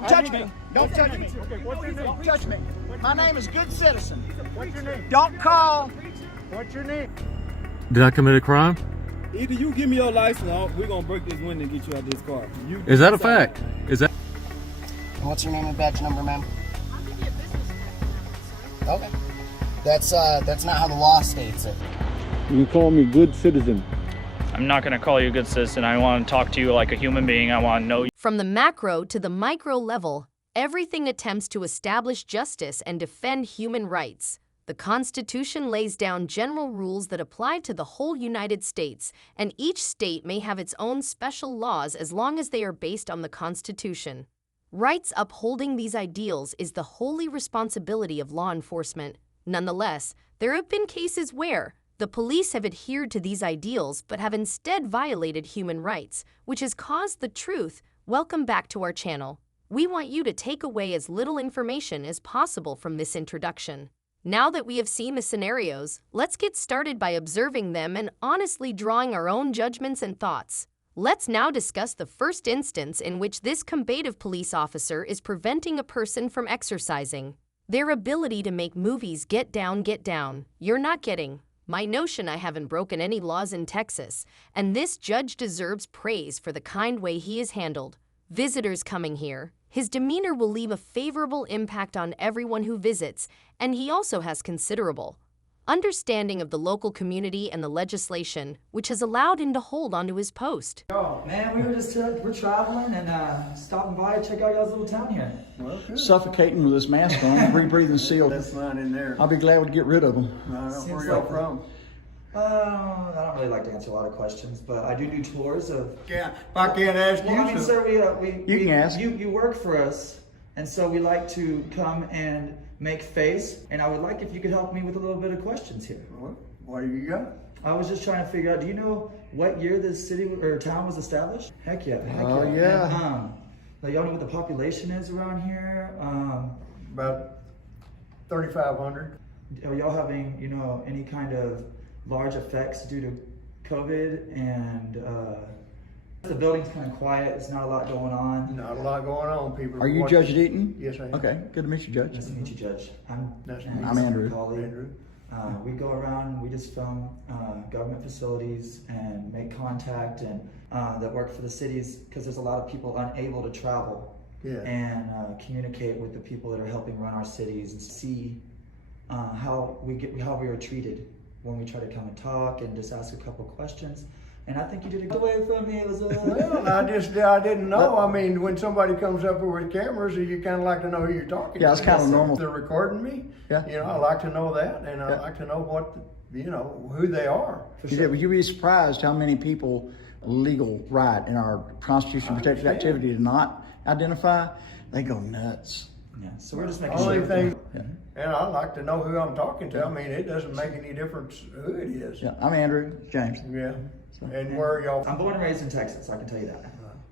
Don't touch me. Don't touch me. Okay, what's your name? Don't touch me. My name is Good Citizen. What's your name? Don't call. What's your name? Did I commit a crime? Either you give me your license or we're going to break this window and get you out of this car. Is that a fact? Is that? What's your name and badge number, ma'am? I'll give you a business card, sir. Okay. That's not how the law states it. You can call me Good Citizen. I'm not going to call you a good citizen. I want to talk to you like a human being. I want to know you. From the macro to the micro level, everything attempts to establish justice and defend human rights. The Constitution lays down general rules that apply to the whole United States, and each state may have its own special laws as long as they are based on the Constitution. Rights upholding these ideals is the holy responsibility of law enforcement. Nonetheless, there have been cases where the police have adhered to these ideals but have instead violated human rights, which has caused the truth. Welcome back to our channel. We want you to take away as little information as possible from this introduction. Now that we have seen the scenarios, let's get started by observing them and honestly drawing our own judgments and thoughts. Let's now discuss the first instance in which this combative police officer is preventing a person from exercising their ability to make movies get down. You're not getting my notion. I haven't broken any laws in Texas, and this judge deserves praise for the kind way he has handled visitors coming here. His demeanor will leave a favorable impact on everyone who visits, and he also has considerable understanding of the local community and the legislation, which has allowed him to hold onto his post. Oh man, we're traveling and stopping by to check out y'all's little town here. Well, Suffocating with this mask on, rebreathing sealed. that's not in there. I'll be glad to get rid of them. I don't know Seems where y'all like- from. I don't really like to answer a lot of questions, but I do tours of. Yeah, if I can't ask Well, I mean, you, sir, You can ask. You work for us, and so we like to come and make face. And I would like if you could help me with a little bit of questions here. what do you got? I was just trying to figure out. Do you know what year this city or town was established? Heck yeah. Oh, yeah. And, like, y'all know what the population is around here? About 3,500. Are y'all having, any kind of large effects due to COVID? And the building's kind of quiet. There's not a lot going on. Not a lot going on, people. Are you Judge Deaton? Yes, I am. Okay, good to meet you, Judge. Nice to meet you, Judge. I'm Andrew. Colleague. Andrew. We go around and we just film government facilities and make contact and that work for the cities, because there's a lot of people unable to travel and communicate with the people that are helping run our cities and see how we are treated when we try to come and talk and just ask a couple questions. And I think you did a good way for me. It was Well, I didn't know. I mean, when somebody comes up with cameras, you kind of like to know who you're talking to. Yeah, it's kind of normal. They're recording me. Yeah. I like to know that, and I like to know what, who they are. Would you be surprised how many people legal right in our Constitution protected activity to not identify? They go nuts. Yeah, so we're just making Only sure. thing, and I like to know who I'm talking to. I mean, it doesn't make any difference who it is. Yeah, I'm Andrew James. Yeah. And where are y'all? I'm born and raised in Texas, I can tell you that.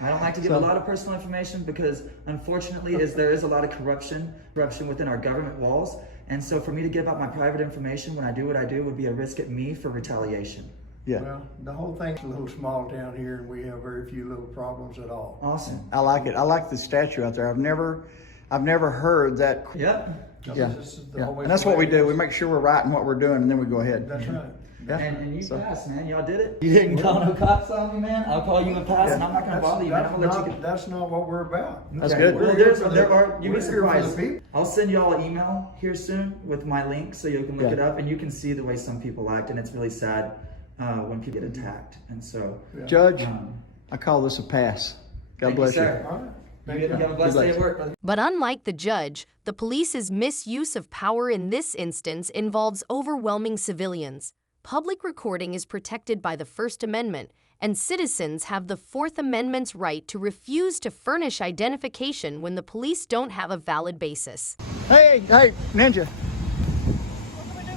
I don't like to give a lot of personal information because, unfortunately, there is a lot of corruption within our government walls. And so for me to give out my private information when I do what I do would be a risk at me for retaliation. Yeah. Well, the whole thing's a little small down here, and we have very few little problems at all. Awesome. I like it. I like the statue out there. I've never heard that. Yep. Yeah. This is Yeah. always And that's the what we way it do. is. We make sure we're right in what we're doing, and then we go ahead. That's right. Yeah. And you So- passed, man. Y'all did it. You didn't call no cops on me, man. I'll call you and pass, and I'm not going to bother you, man. I'm going to let you get. That's not what we're about. That's Okay. good. Well, you'll We're be here for the surprised. people. I'll send you all an email here soon with my link so you can look Yeah. it up, and you can see the way some people act, and it's really sad when people get attacked. And so, Judge, I call this a pass. God thank bless you. sir. All right. You have a blessed day at work, brother. But unlike the judge, the police's misuse of power in this instance involves overwhelming civilians. Public recording is protected by the First Amendment, and citizens have the Fourth Amendment's right to refuse to furnish identification when the police don't have a valid basis. Hey, Ninja.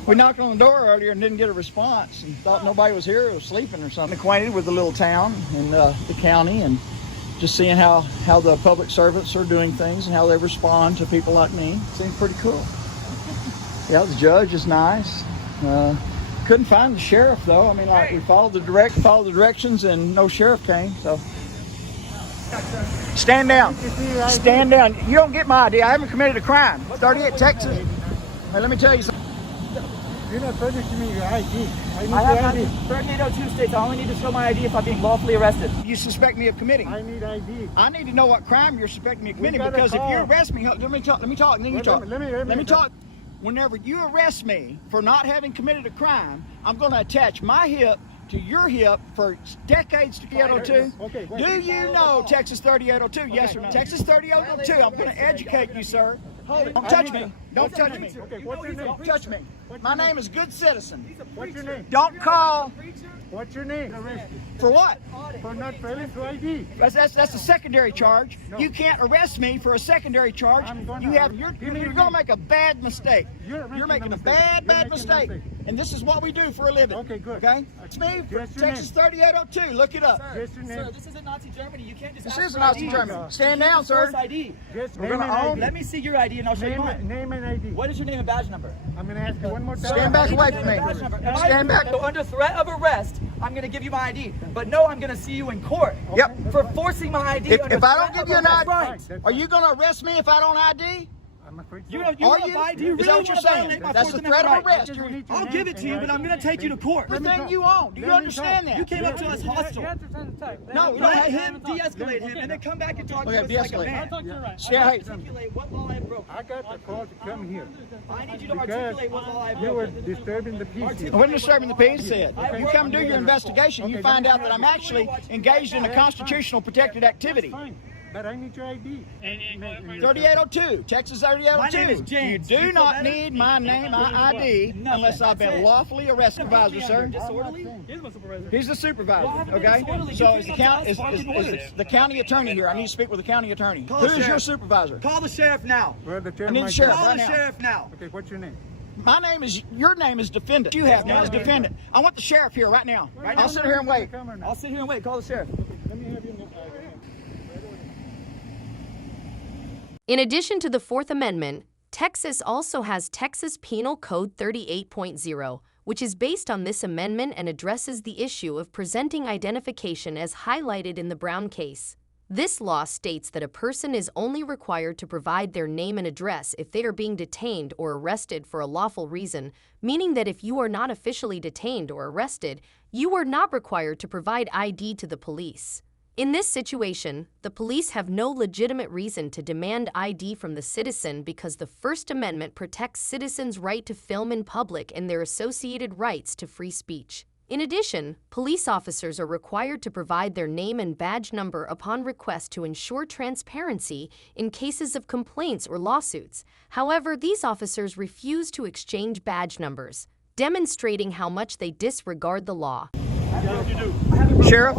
We knocked on the door earlier and didn't get a response and thought nobody was here or was sleeping or something. Acquainted with the little town in the county and just seeing how the public servants are doing things and how they respond to people like me. Seems pretty cool. Yeah, the judge is nice. Couldn't find the sheriff though. I mean, like we followed the directions and no sheriff came. So. Stand down. You see your ID? Stand down. You don't get my ID. I haven't committed a crime. 38 Texas. Hey, let me tell you something. You're not furnishing me your ID. I need I your have ID. 3802 states I only need to show my ID if I'm being lawfully arrested. You suspect me of committing. I need ID. I need to know what crime you're suspecting me of committing, got a because if you call. arrest me, let me talk, and then you Let talk. me- let me- talk. Whenever you arrest me for not having committed a crime, I'm going to attach my hip to your hip for decades to 3802. Okay, wait. Do you know Texas 3802? Yes or no? Texas 3802. I'm going to educate you, sir. Hold it. Don't touch me. Don't touch me. Okay, what's your name? Don't touch me. My name is Good Citizen. What's your name? Don't call. What's your name? For what? For not failing to ID. That's a secondary charge. No. You can't arrest me for a secondary charge. I'm gonna- You're give me going your to name. make a bad mistake. You're making a a mistake. bad You're making a mistake. mistake. And this is what we do for a living. Okay, good. Okay? It's me, Just your Texas 3802. Look it up. Just your name. this isn't Nazi Germany. You can't just This ask is for Nazi ID. Germany. Stand down, sir. ID. Just We're name gonna and own- ID. Let me see your ID and I'll show you mine. Name and ID. What is your name and badge number? I'm going to ask you one more time. Stand back away from me. Badge number. Am Stand back. So under threat of arrest, I'm going to give you my ID. But no, I'm going to see you in court. Yep. For forcing my ID. If under I don't threat give of you an arrest. ID, Right. are you going to arrest me if I don't ID? I'm afraid so. You Are want you? ID? You Is really that what you're want to saying? violate my That's Fourth the threat of Amendment right. arrest. I just need your I'll name give it to and you, your but I'm ID. going to take you to court. Everything you own. Do you Let me understand talk. that? You came up to us hostile. No, You no. let him de-escalate him and then come back and talk Okay, to us like a de-escalate. man. Yeah, hey. Articulate what law I broke. I got the call to come here I need you to because articulate what law I you were broke. disturbing the peace here. When disturbing the peace said, you come do your investigation, you Okay, find let out me that I'm have it. actually engaged in a constitutional protected activity. Fine, but I need your ID. 3802, Texas 3802. My name is James. You You do feel not better? need my name, my ID, unless I've been lawfully arrested. Supervisor, sir. Disorderly? He's the supervisor, Well, I haven't been okay? disorderly. So You is the came up county to us barking orders. is the county attorney here? I need to speak with the county attorney. Call Who the is your sheriff. supervisor? Call the sheriff now. Well, the chair I need might the sheriff. go. Call right the now. sheriff now. Okay, what's your name? Your name is defendant. You have now is defendant. I want the sheriff here right now. I'll sit here and wait. I'll sit here and wait. Call the sheriff. Let me have your name. In addition to the Fourth Amendment, Texas also has Texas Penal Code 38.0, which is based on this amendment and addresses the issue of presenting identification as highlighted in the Brown case. This law states that a person is only required to provide their name and address if they are being detained or arrested for a lawful reason, meaning that if you are not officially detained or arrested, you are not required to provide ID to the police. In this situation, the police have no legitimate reason to demand ID from the citizen because the First Amendment protects citizens' right to film in public and their associated rights to free speech. In addition, police officers are required to provide their name and badge number upon request to ensure transparency in cases of complaints or lawsuits. However, these officers refuse to exchange badge numbers, demonstrating how much they disregard the law. Sheriff,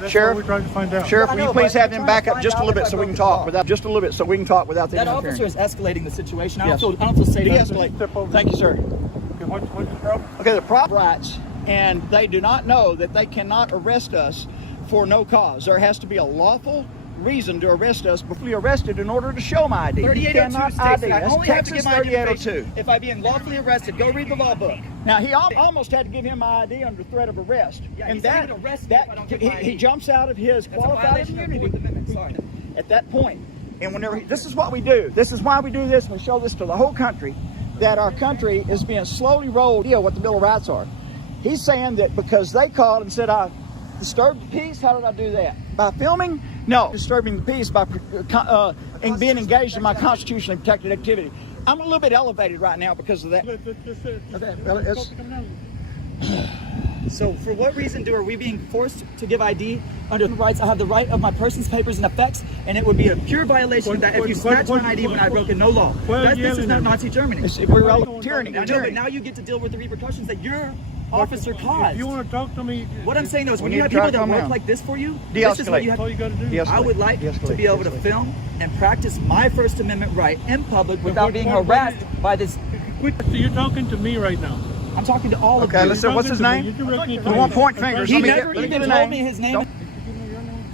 That's Sheriff? what we're trying to find out. Sheriff, I will you know, please but have I'm him trying back to up find just a out little bit if so I we can broke the talk law. without just a little bit so we can talk without the That officer interference. is escalating the situation. I Yes. don't feel safe. De-escalate. Thank you, sir. Okay, what's the problem? Okay, the prop rights, and they do not know that they cannot arrest us for no cause. There has to be a lawful reason to arrest us before we arrested in order to show my ID. You 3802 cannot states ID. that I That's only have to Texas give my information 3802. if I be lawfully arrested. Go read the law book. Now he almost had to give him my ID under threat of arrest, Yeah, and he said that he would arrest me if I don't give my he ID. jumps out of his That's a qualified violation of the Fourth immunity Amendment. Sorry. at that point. And whenever this is what we do. This is why we do this, and we show this to the whole country, that our country is being slowly rolled. You know what the Bill of Rights are. He's saying that because they called and said I disturbed the peace. How did I do that? By filming? No, disturbing the peace by being engaged in my constitutionally protected activity. I'm a little bit elevated right now because of that. Okay, well, it's- So for what reason are we being forced to give ID under the rights? I have the right of my person's papers and effects, and it would be a pure violation that if you snatch my ID when I've broken no law. This is not Nazi Germany. we're tyranny. I know, but now you get to deal with the repercussions that your officer caused. If you want to talk to me, What I'm saying though is when We you need have to try people to that calm work down. like this for you, this is what you De-escalate. all have. you got to do. De-escalate. I would like De-escalate. to be able to De-escalate. film and practice my First Amendment right in public without being harassed by this. You're talking to me right now. I'm talking to all of Okay, you. let's see. What's his name? You directly We won't point fingers. He Let me never get even a told name. me his name. Don't-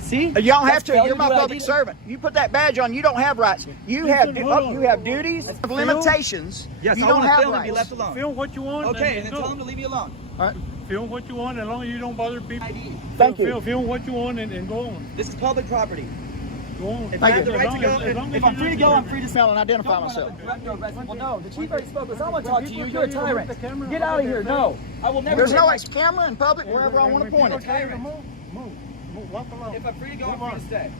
See? You don't have That's to. failure You're my to public ID. servant. You put that badge on. You don't have rights. You have Listen, hold on. you have duties, limitations. Yes, you I don't want to have film and be rights. left alone. Film what you want. Okay, and then go. tell him to leave me alone. All right. Film what you want as long as you don't bother people. ID. Thank you. Film what you want and go on. This is public property. Go on. Thank you. As long as If I'm you free to do go, that. I'm free to smell and identify myself. Well, no, the chief already spoke. I want to talk to you. People You're a tell you to move tyrant. the camera Get over out of there, here. man. No, I will never. There's take no my- camera in public wherever I want to point it. Move. Walk along. If I'm free to go, I'm Move free to stay.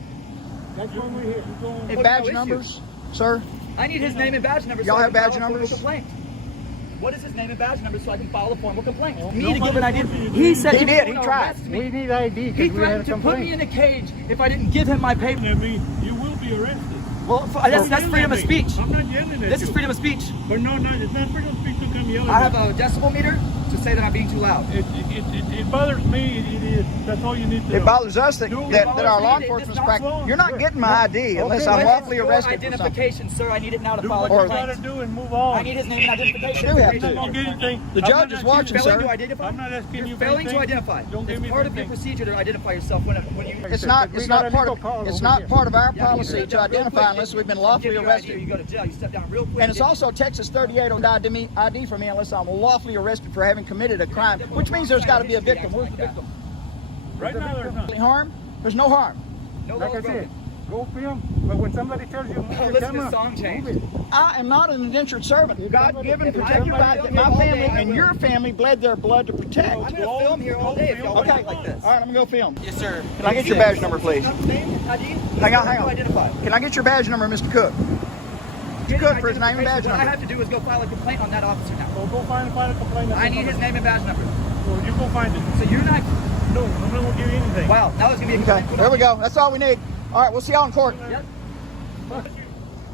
That's when we're here. You go on. Hey, no badge issue. numbers, sir. I need his name and badge number. Y'all so I have can badge file a formal numbers? complaint. What is his name and badge number so I can file a formal complaint? Well, Me to nobody give an ID. told you to He do said He he did, was he going to tried. arrest me. We need ID He because we had a threatened to put me complaint. in a cage if I didn't give him my paper. I mean, you will be arrested. Well, that's freedom of speech. I'm not yelling at This you. is freedom of speech. But no, it's not freedom of speech to come yelling I at have a decibel meter to say that I'm being too loud. It bothers me. It is. That's all you need to know. It bothers us that, No, that, it that our bothers law me. enforcement's It's not practicing. wrong. You're not getting my ID unless I'm What is lawfully your arrested for something. identification, sir. I need it now to Do file a what you complaint. gotta do and move on. I need his name and identification. Sure we have I'm to. not gonna get anything. The I'm judge not is asking watching, you- sir. Failing to identify? I'm not asking You're you for failing to anything. identify. Don't give It's me part of your anything. procedure to identify yourself when you. It's not. We It's got not a part legal call of. It's over not here. part of our Yeah, you policy step to down real identify quick. unless we've been Give lawfully your ID or arrested. you go to jail. You step down real quick. And it's also Texas 38 on ID for me unless I'm lawfully arrested for having committed a crime, which means there's got to be a victim. Where's the victim? Right now, there's not. Harm? There's no harm. No Like I laws broken. said, go film. But when somebody tells you to move Oh, your listen to camera, the song move change. it. I am not an indentured servant. God-given, if I protected ever right film that here my all day, family I and will. your family bled their blood to protect. I'm going to film here all day if y'all Okay. want to like this. All right, I'm going to go film. Yes, sir. Can I get your badge number, please? Name, ID? Hang on, hang on. Identify. Can I get your badge number, Mr. Cook? Mr. Cook for his name and badge What I number. have to do is go file a complaint on that officer now. So go find a complaint. I need his name and badge number. Well, you go find it. So you're not. No, I'm not gonna give you anything. Wow, now it's going to be a Okay, complaint. there we go. That's all we need. All right, we'll see y'all in court. Yep.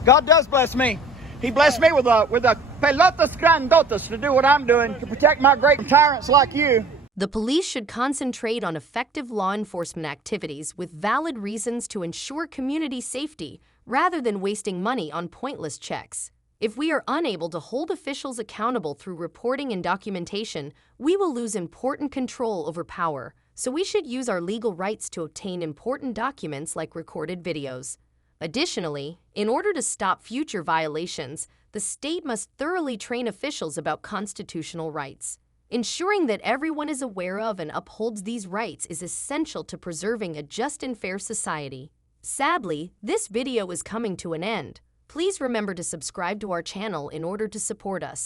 God does bless me. He blessed me with a pelotas grandotas to do what I'm doing to protect my great tyrants like you. The police should concentrate on effective law enforcement activities with valid reasons to ensure community safety rather than wasting money on pointless checks. If we are unable to hold officials accountable through reporting and documentation, we will lose important control over power. So we should use our legal rights to obtain important documents like recorded videos. Additionally, in order to stop future violations, the state must thoroughly train officials about constitutional rights. Ensuring that everyone is aware of and upholds these rights is essential to preserving a just and fair society. Sadly, this video is coming to an end. Please remember to subscribe to our channel in order to support us.